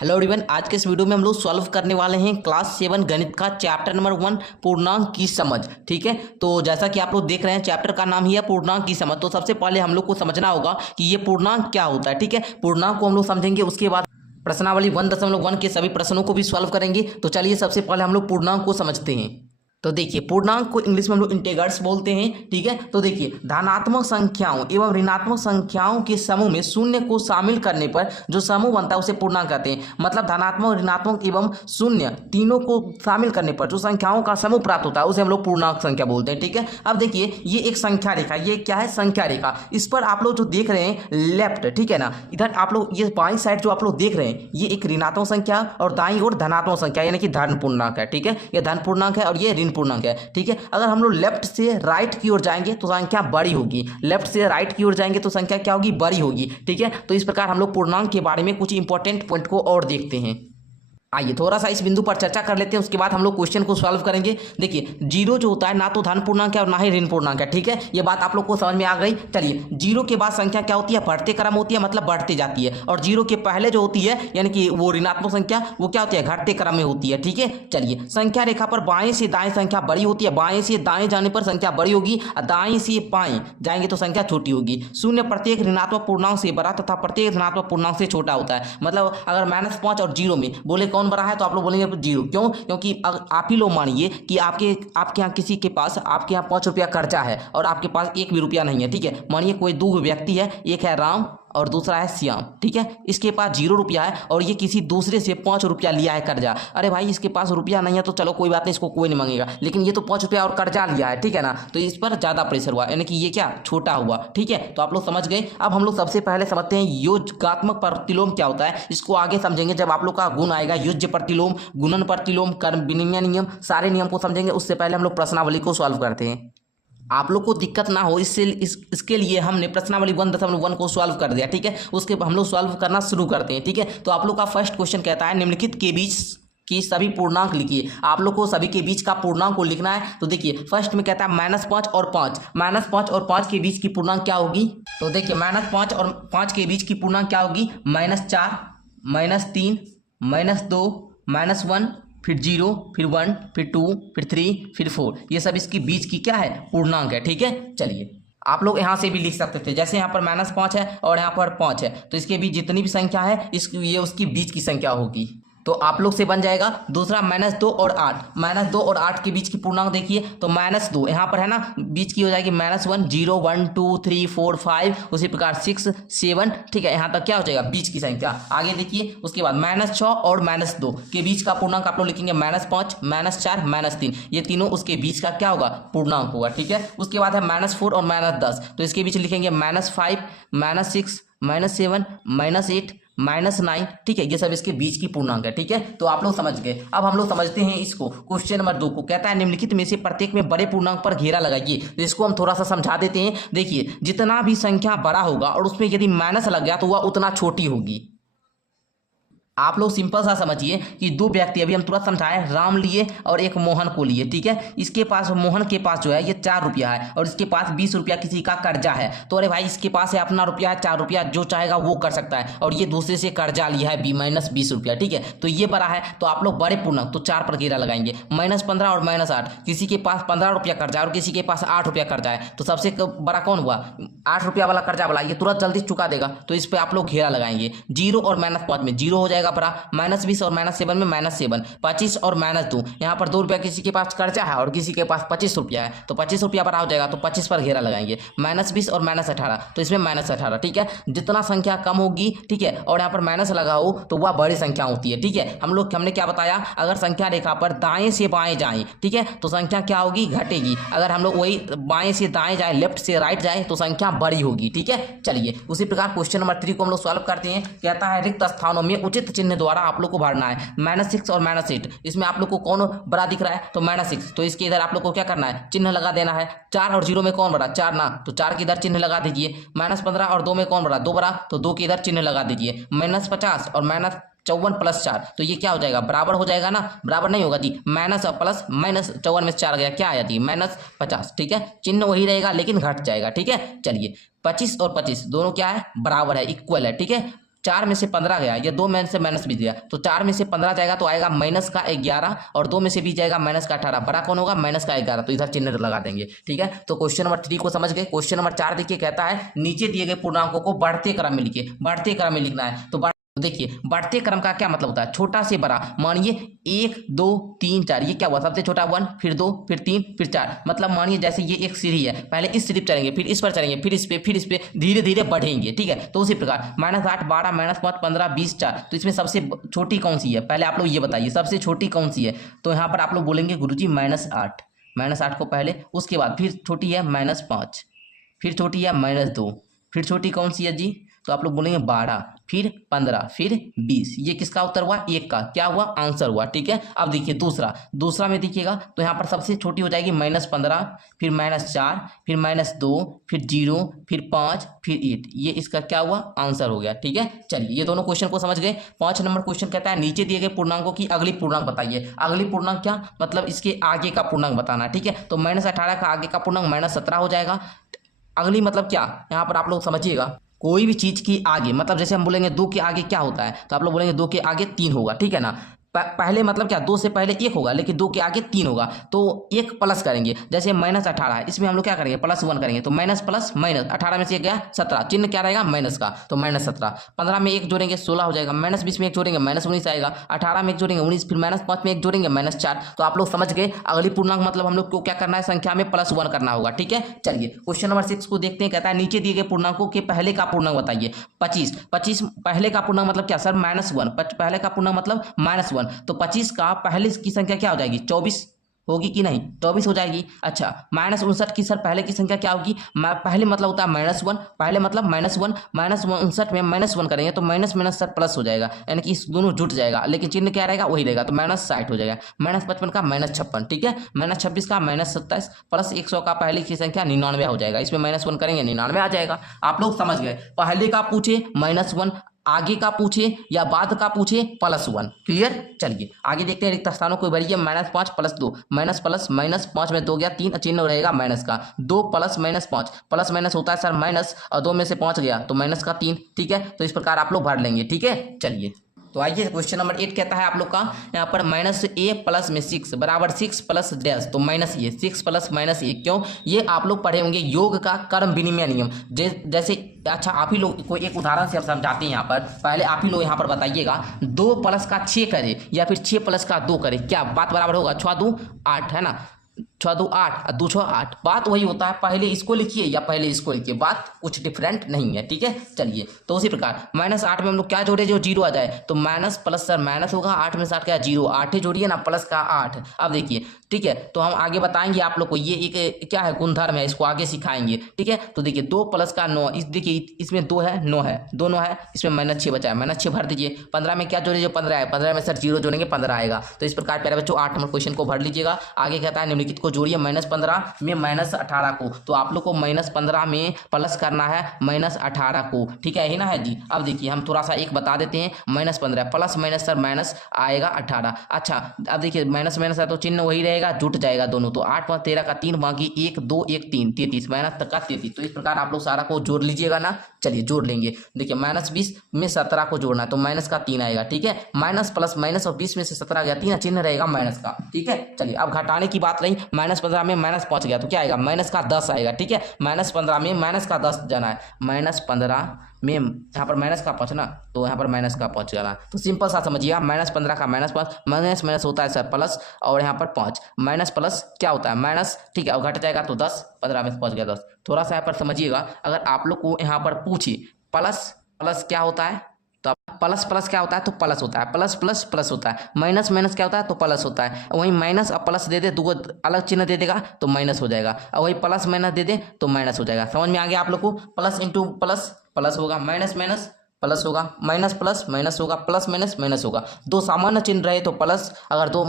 Hello everyone, आज के इस वीडियो में हम लोग सॉल्व करने वाले हैं क्लास 7 गणित का चैप्टर नंबर 1 पूर्णांक की समझ। ठीक है, तो जैसा कि आप लोग देख रहे हैं चैप्टर का नाम ही है पूर्णांक की समझ। तो सबसे पहले हम लोग को समझना होगा कि ये पूर्णांक क्या होता है। ठीक है, पूर्णांक को हम लोग समझेंगे, उसके बाद प्रश्नावली 1.1 के सभी प्रश्नों को भी सॉल्व करेंगे। तो चलिए सबसे पहले हम लोग पूर्णांक को समझते हैं। तो देखिए, पूर्णांक को इंग्लिश में हम लोग इंटीग्रल्स बोलते हैं। ठीक है, तो देखिए, धनात्मक संख्याओं एवं ऋणात्मक संख्याओं के समूह में शून्य को शामिल करने पर जो समूह बनता है उसे पूर्णांक कहते हैं। मतलब धनात्मक, ऋणात्मक एवं शून्य तीनों को शामिल करने पर जो संख्याओं का समूह प्राप्त होता है उसे हम लोग पूर्णांक संख्या बोलते हैं। ठीक है, अब देखिए, ये एक संख्या रेखा, ये क्या है? संख्या रेखा। इस पर आप लोग जो देख रहे हैं लेफ्ट, ठीक है ना, इधर आप लोग ये बाईं साइड जो आप लोग देख रहे हैं ये एक ऋणात्मक संख्या और दाईं ओर धनात्मक संख्या यानी कि धन पूर्णांक है। ठीक है, ये धन पूर्णांक है और ये ऋण पूर्णांक है। ठीक है, अगर हम लोग लेफ्ट से राइट की ओर जाएंगे तो संख्या बड़ी होगी, लेफ्ट से राइट की ओर जाएंगे तो संख्या क्या होगी? बड़ी होगी। ठीक है, तो इस प्रकार हम लोग पूर्णांक के बारे में कुछ इंपॉर्टेंट पॉइंट को और देखते हैं। आइए थोड़ा सा इस बिंदु पर चर्चा कर लेते हैं, उसके बाद हम लोग क्वेश्चन को सॉल्व करेंगे। देखिए, जीरो जो होता है ना तो धन पूर्णांक है और ना ही ऋण पूर्णांक है। ठीक है, ये बात आप लोग को समझ में आ गई। चलिए, जीरो के बाद संख्या क्या होती है? बढ़ते क्रम होती है, मतलब बढ़ती जाती है। और जीरो के पहले जो होती है यानी कि वो ऋणात्मक संख्या, वो क्या होती है? घटते क्रम में होती है। ठीक है, चलिए, संख्या रेखा पर बाएं से दाएं संख्या बड़ी होती है, बाएं से दाएं जाने पर संख्या बड़ी होगी, दाएं से बाएं जाएंगे तो संख्या छोटी होगी। शून्य प्रत्येक ऋणात्मक पूर्णांक से बड़ा तथा प्रत्येक धनात्मक पूर्णांक से छोटा होता है। मतलब अगर -5 और जीरो में बोले कौन बड़ा है तो आप लोग बोलेंगे जीरो। क्यों? क्योंकि आप ही लोग मानिए कि आपके यहाँ किसी के पास, आपके यहाँ 5 रुपया कर्जा है और आपके पास 1 भी रुपया नहीं है। ठीक है, मानिए कोई दो व्यक्ति है, एक है राम और दूसरा है श्याम। ठीक है, इसके पास 0 रुपया है और ये किसी दूसरे से 5 रुपया लिया है कर्जा। अरे भाई, इसके पास रुपया नहीं है तो चलो कोई बात नहीं, इसको कोई नहीं मांगेगा, लेकिन ये तो 5 रुपया और कर्जा लिया है। ठीक है ना, तो इस पर ज्यादा प्रेशर हुआ, यानी कि ये क्या? छोटा हुआ। ठीक है, तो आप लोग समझ गए। अब हम लोग सबसे पहले समझते हैं योजकात्मक प्रतिलोम क्या होता है। इसको आगे समझेंगे जब आप लोग का गुण आएगा, योज्य प्रतिलोम, गुणन प्रतिलोम, कर्म विनिमय नियम, सारे नियम को समझेंगे। उससे पहले हम लोग प्रश्नावली को सॉल्व करते हैं। आप लोग को दिक्कत ना हो इसके लिए हमने प्रश्नावली 1.1 को सॉल्व कर दिया। ठीक है, उसके हम लोग सॉल्व करना शुरू करते हैं। ठीक है, तो आप लोग का फर्स्ट क्वेश्चन कहता है निम्नलिखित के बीच की सभी पूर्णांक लिखिए। आप लोग को सभी के बीच का पूर्णांक को लिखना है। तो देखिए, फर्स्ट में कहता है -5 और 5, -5 और 5 के बीच की पूर्णांक क्या होगी? तो देखिए, -5 और 5 के बीच की पूर्णांक क्या होगी? -4, -3, -2, -1, फिर 0, फिर 1, फिर 2, फिर 3, फिर 4। ये सब इसकी बीच की क्या है? पूर्णांक है। ठीक है, चलिए, आप लोग यहाँ से भी लिख सकते थे, जैसे यहाँ पर -5 है और यहाँ पर 5 है, तो इसके बीच जितनी भी संख्या है ये उसकी बीच की संख्या होगी। तो आप लोग से बन जाएगा। दूसरा -2 और 8, -2 और 8 के बीच की पूर्णांक देखिए, तो -2 यहाँ पर है ना, बीच की हो जाएगी -1, 0, 1, 2, 3, 4, 5, उसी प्रकार 6, 7। ठीक है, यहाँ तक क्या हो जाएगा? बीच की संख्या। आगे देखिए, उसके बाद -6 और -2 के बीच का पूर्णांक आप लोग लिखेंगे -5, -4, -3, ये तीनों उसके बीच का क्या होगा? पूर्णांक होगा। ठीक है, उसके बाद है -4 और -10, तो इसके बीच लिखेंगे -5, -6, -7, -8, -9। ठीक है, ये सब इसके बीच की पूर्णांक है। ठीक है, तो आप लोग समझ गए। अब हम लोग समझते हैं इसको, क्वेश्चन नंबर 2 को। कहता है निम्नलिखित में से प्रत्येक में बड़े पूर्णांक पर घेरा लगाइए। तो इसको हम थोड़ा सा समझा देते हैं। देखिए, जितना भी संख्या बड़ा होगा और उसमें यदि माइनस लग गया तो वह उतना छोटी होगी। आप लोग सिंपल सा समझिए कि दो व्यक्ति, अभी हम तुरंत समझाएं, राम लिए और एक मोहन को लिए। ठीक है, इसके पास, मोहन के पास जो है ये 4 रुपया है और इसके पास 20 रुपया किसी का कर्जा है। तो अरे भाई, इसके पास है अपना रुपया है 4 रुपया, जो चाहेगा वो कर सकता है, और ये दूसरे से कर्जा लिया है -20 रुपया। ठीक है, तो ये बड़ा है, तो आप लोग बड़े पूर्णांक तो 4 पर घेरा लगाएंगे। -15 और -8, किसी के पास 15 रुपया कर्जा और किसी के पास 8 रुपया कर्जा है, तो सबसे बड़ा कौन हुआ? 8 रुपया वाला कर्जा वाला, ये तुरंत जल्दी चुका देगा, तो इस पर आप लोग घेरा लगाएंगे। 0 और -5 में 0 हो जाएगा बड़ा, -20 और -7 में -7, 25 और -2, यहाँ पर 2 रुपया किसी के पास कर्जा है और किसी के पास 25 रुपया है, तो 25 रुपया बड़ा हो जाएगा, तो 25 पर घेरा लगाएंगे। -20 और -18, तो इसमें -18। ठीक है, जितना संख्या कम होगी, ठीक है, और यहाँ पर माइनस लगा हो तो वह बड़ी संख्या होती है। ठीक है, हमने क्या बताया? अगर संख्या रेखा पर दाएं से बाएं जाए, ठीक है, तो संख्या क्या होगी? घटेगी। अगर हम लोग वही बाएं से दाएं जाए, लेफ्ट से राइट जाए, तो संख्या बड़ी होगी। ठीक है, चलिए, उसी प्रकार क्वेश्चन नंबर 3 को हम लोग सॉल्व करते हैं। कहता है रिक्त स्थानों में उचित चिन्ह द्वारा आप लोग को भरना है। -6 और -8, इसमें आप लोग को कौन बड़ा दिख रहा है? तो -6, तो इसके इधर आप लोग को क्या करना है? चिन्ह लगा देना है। 4 और 0 में कौन बड़ा? 4 ना, तो 4 के इधर चिन्ह लगा दीजिए। -15 और 2 में कौन बड़ा? 2 बड़ा, तो 2 के इधर चिन्ह लगा दीजिए। -50 और -54 + 4, तो ये क्या हो जाएगा? बराबर हो जाएगा ना? बराबर नहीं होगा जी, माइनस और प्लस, -54 में 4 गया, क्या आया जी? -50। ठीक है, चिन्ह वही रहेगा लेकिन घट जाएगा। ठीक है, चलिए, 25 और 25 दोनों क्या है? बराबर है, इक्वल है। ठीक है, 4 में से 15 गया, ये 2 में से माइनस 20 गया, तो 4 में से 15 जाएगा तो आएगा माइनस का 11 और 2 में से 20 जाएगा माइनस का 18। बड़ा कौन होगा? माइनस का 11। तो इधर चिन्ह लगा देंगे। ठीक है, तो क्वेश्चन नंबर 3 को समझ गए। क्वेश्चन नंबर 4 देखिए, कहता है नीचे दिए गए पूर्णांकों को बढ़ते क्रम में लिखिए। बढ़ते क्रम में लिखना है। तो देखिए बढ़ते क्रम का क्या मतलब होता है? छोटा से बड़ा। मानिए 1 2 3 4, ये क्या हुआ? सबसे छोटा 1, फिर 2, फिर 3, फिर 4। मतलब मानिए जैसे ये एक सीढ़ी है, पहले इस सीढ़ी पर चलेंगे, फिर इस पर चलेंगे, फिर इस पे धीरे धीरे बढ़ेंगे। ठीक है, तो उसी प्रकार -8 12 -5 15 20 4। तो इसमें सबसे छोटी कौन सी है? पहले आप लोग ये बताइए सबसे छोटी कौन सी है। तो यहाँ पर आप लोग बोलेंगे गुरुजी -8। -8 को पहले, उसके बाद फिर छोटी है -5, फिर छोटी है -2, फिर छोटी कौन सी है जी? तो आप लोग बोलेंगे 12, फिर 15, फिर 20। ये किसका उत्तर हुआ? 1 का। क्या हुआ? आंसर हुआ। ठीक है, अब देखिए दूसरा में देखिएगा तो यहाँ पर सबसे छोटी हो जाएगी -15, फिर -4, फिर -2, फिर 0, फिर 5, फिर 8। ये इसका क्या हुआ? आंसर हो गया। ठीक है, चलिए ये दोनों क्वेश्चन को समझ गए। 5 नंबर क्वेश्चन कहता है नीचे दिए गए पूर्णांकों की अगली पूर्णांक बताइए। अगली पूर्णांक क्या मतलब? इसके आगे का पूर्णांक बताना। ठीक है, तो -18 का आगे का पूर्णांक -17 हो जाएगा। अगली मतलब क्या? यहाँ पर आप लोग समझिएगा, कोई भी चीज के आगे मतलब जैसे हम बोलेंगे 2 के आगे क्या होता है, तो आप लोग बोलेंगे 2 के आगे 3 होगा। ठीक है ना, पहले मतलब क्या? 2 से पहले 1 होगा, लेकिन 2 के आगे 3 होगा, तो 1 प्लस करेंगे। जैसे -18 है, इसमें हम लोग क्या करेंगे? +1 करेंगे, तो माइनस प्लस माइनस, 18 में से 1 गया 17, चिन्ह क्या रहेगा? माइनस का, तो -17। 15 में 1 जोड़ेंगे 16 हो जाएगा, -20 में 1 जोड़ेंगे -19 आएगा, 18 में 1 जोड़ेंगे 19, फिर -5 में 1 जोड़ेंगे -4। तो आप लोग समझ गए अगली पूर्णांक मतलब हम लोग को क्या करना है? संख्या में +1 करना होगा। ठीक है, चलिए क्वेश्चन नंबर 6 को देखते हैं। कहता है नीचे दिए गए पूर्णांकों के पहले का पूर्णांक बताइए। 25 पहले का पूर्णांक मतलब क्या सर? -1। पहले का पूर्णांक मतलब -1, तो 25 का पहले की संख्या क्या हो जाएगी? 24 होगी कि नहीं? 24 हो जाएगी। अच्छा, -59 की सर पहले की संख्या क्या होगी? पहले मतलब होता है -1, पहले मतलब -1, -59 में -1 करेंगे तो माइनस माइनस सर प्लस हो जाएगा, यानी कि इस दोनों जुट जाएगा, लेकिन चिन्ह क्या रहेगा? वही रहेगा, तो -60 हो जाएगा। -55 का -56, ठीक है, -26 का -27, प्लस 100 का पहले की संख्या 99 हो जाएगा। इसमें -1 करेंगे 99 आ जाएगा। आप लोग समझ गए, पहले का पूछे -1, आगे का पूछे या बाद का पूछे +1। क्लियर? चलिए आगे देखते हैं। रिक्त स्थानों को भरिए। -5 + 2, माइनस प्लस माइनस, 5 में 2 गया, 3 चिन्ह रहेगा माइनस का। 2 + -5, प्लस माइनस होता है सर माइनस, और 2 में से 5 गया तो माइनस का 3। ठीक है, तो इस प्रकार आप लोग भर लेंगे। ठीक है, चलिए तो आइए क्वेश्चन नंबर 8 कहता है आप लोग का यहाँ पर -a प्लस में 6 बराबर 6 प्लस डैश, तो माइनस ये 6 प्लस -a। क्यों? ये आप लोग पढ़े होंगे योग का कर्म विनिमय नियम। जैसे अच्छा आप ही लोग को एक उदाहरण से हम समझाते हैं। यहाँ पर पहले आप ही लोग यहाँ पर बताइएगा, 2 + का 6 करे या फिर 6 + का 2 करे, क्या बात बराबर होगा? 6 2 8 है ना, 6 2 8 2 6 8, बात वही होता है। पहले इसको लिखिए या पहले इसको लिखिए, बात कुछ डिफरेंट नहीं है। ठीक है, चलिए तो उसी प्रकार -8 में हम लोग क्या जोड़े? जो 0 आ जाए, तो माइनस प्लस सर माइनस होगा, 8 में से 8 क्या? 0, 8 ही जोड़िए ना, प्लस का 8। अब देखिए, ठीक है, तो हम आगे बताएंगे आप लोग को, ये एक क्या है? गुणधर्म है, इसको आगे सिखाएंगे। ठीक है, तो देखिए 2 + का 9, इस देखिए इसमें 2 है 9 है, 2 9 है, इसमें -6 बचा है, -6 भर दीजिए। 15 में क्या जोड़े? जो 15 है, 15 में सर 0 जोड़ेंगे 15 आएगा। तो इस प्रकार प्यारे बच्चों 8 नंबर क्वेश्चन को भर लीजिएगा। आगे कहता है निम्नलिखित को जोड़िए। -15 में -18 को, तो आप लोग को -15 में प्लस करना है -18 को। ठीक है, यही ना है जी। अब देखिए हम थोड़ा सा एक बता देते हैं, -15 प्लस माइनस सर माइनस आएगा 18। अच्छा अब देखिए माइनस माइनस है तो चिन्ह वही रहेगा, जुट जाएगा दोनों, तो 8 + 13 का 3, बाकी 1 2 1 3, 33 माइनस तक का 33। तो इस प्रकार आप लोग सारा को जोड़ लीजिएगा ना। चलिए जोड़ लेंगे। देखिए -20 में 17 को जोड़ना है, तो माइनस का 3 आएगा। ठीक है, माइनस प्लस माइनस, और 20 में से 17 गया, 3 चिन्ह रहेगा माइनस का। ठीक है, चलिए अब घटाने की बात रही, -15 में -5 गया तो क्या आएगा? माइनस का 10 आएगा। ठीक है, -15 में माइनस का 10 जाना है, -15 में यहाँ पर माइनस का 5 ना, तो यहाँ पर माइनस का 5 जाना, तो सिंपल सा समझिए, -15 का -5, माइनस माइनस होता है सर प्लस, और यहाँ पर 5 माइनस प्लस क्या होता है? माइनस। ठीक है, और घट जाएगा तो 10, 15 में से 5 गया 10। थोड़ा सा यहाँ पर समझिएगा, अगर आप लोग को यहाँ पर पूछे प्लस प्लस क्या होता है, तो प्लस प्लस क्या होता है? तो प्लस होता है, प्लस प्लस प्लस होता है। माइनस माइनस क्या होता है? तो प्लस होता है। वहीं माइनस और प्लस दे दे, दो अलग चिन्ह दे देगा तो माइनस हो जाएगा, और वही प्लस माइनस दे दे तो माइनस हो जाएगा। समझ में आ गया आप लोग को? प्लस इंटू प्लस प्लस होगा, माइनस माइनस प्लस होगा, माइनस प्लस माइनस होगा, प्लस माइनस माइनस होगा। दो सामान्य चिन्ह रहे तो प्लस, अगर दो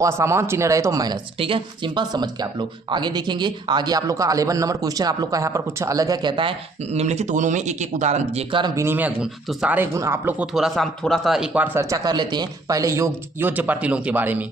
असामान्य चिन्ह रहे तो माइनस। ठीक है, सिंपल समझ के आप लोग आगे देखेंगे। आगे आप लोग का 11 नंबर क्वेश्चन आप लोग का यहाँ पर कुछ अलग है। कहता है निम्नलिखित गुणों में एक एक उदाहरण दीजिए। कर्म विनिमय गुण, तो सारे गुण आप लोग को थोड़ा सा एक बार चर्चा कर लेते हैं। पहले योज्य प्रतिलोम के बारे में।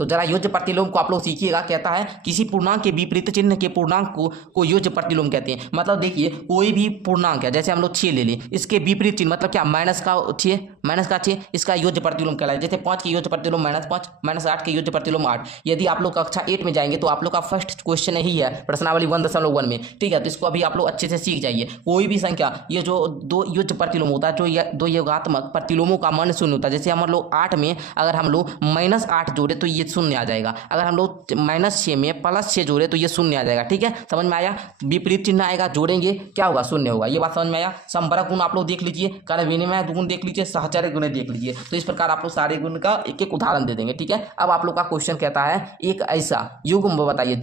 तो जरा योज्य प्रतिलोम को आप लोग सीखिएगा। कहता है किसी पूर्णांक के विपरीत चिन्ह के पूर्णांक को योज्य प्रतिलोम कहते हैं। मतलब देखिए कोई भी पूर्णांक है, जैसे हम लोग 6 ले लें, इसके विपरीत चिन्ह मतलब क्या, -6, इसका योज्य प्रतिलोम कहलाए। जैसे 5 के योज्य प्रतिलोम -5, -8 के योज्य प्रतिलोम 8। यदि आप लोग कक्षा 8 में जाएंगे तो आप लोग का फर्स्ट क्वेश्चन यही है प्रश्नावली 1.1 में, ठीक है। तो इसको अभी आप लोग अच्छे से सीख जाइए। कोई भी संख्या, ये जो दो योज्य प्रतिलोम होता है, जो दो योगात्मक प्रतिलोमों का मान शून्य होता है। जैसे हम लोग 8 में अगर हम लोग -8 जोड़े तो ये शून्य आ जाएगा। अगर हम लोग -6 में +6 जोड़े तो ये शून्य आ जाएगा, ठीक है। समझ में आया? विपरीत चिन्ह आएगा, जोड़ेंगे क्या होगा, शून्य होगा। ये बात समझ में आया? समबरक गुण आप लोग देख लीजिए, कर विनिमय गुण देख लीजिए, सहचर्य गुण देख लीजिए। तो इस प्रकार आप लोग सारे गुण का एक एक उदाहरण दे देंगे, ठीक है। अब आप लोग का क्वेश्चन कहता है एक ऐसा युग्म बताइए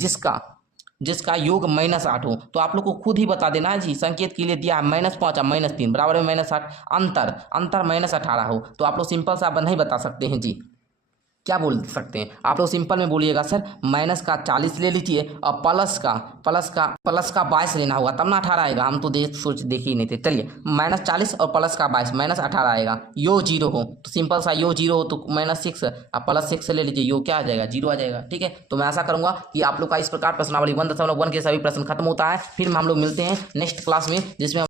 जिसका योग -8 हो। तो आप लोग को खुद ही बता देना है जी, संकेत के लिए दिया है -5 और -3 बराबर में -8, अंतर -18 हो। तो आप लोग सिंपल सा नहीं बता सकते हैं जी, क्या बोल सकते हैं आप लोग, सिंपल में बोलिएगा सर -40 ले लीजिए और प्लस का 22 लेना होगा, तब ना 18 आएगा। हम तो देखे ही नहीं थे। चलिए -40 और +22 -18 आएगा। यो 0 हो तो सिंपल सा यो 0 हो तो -6 और +6 ले लीजिए, यो क्या आ जाएगा, 0 आ जाएगा, ठीक है। तो मैं ऐसा करूंगा कि आप लोग का इस प्रकार प्रश्नावली 1.1 के सभी प्रश्न खत्म होता है। फिर हम लोग मिलते हैं नेक्स्ट क्लास में, जिसमें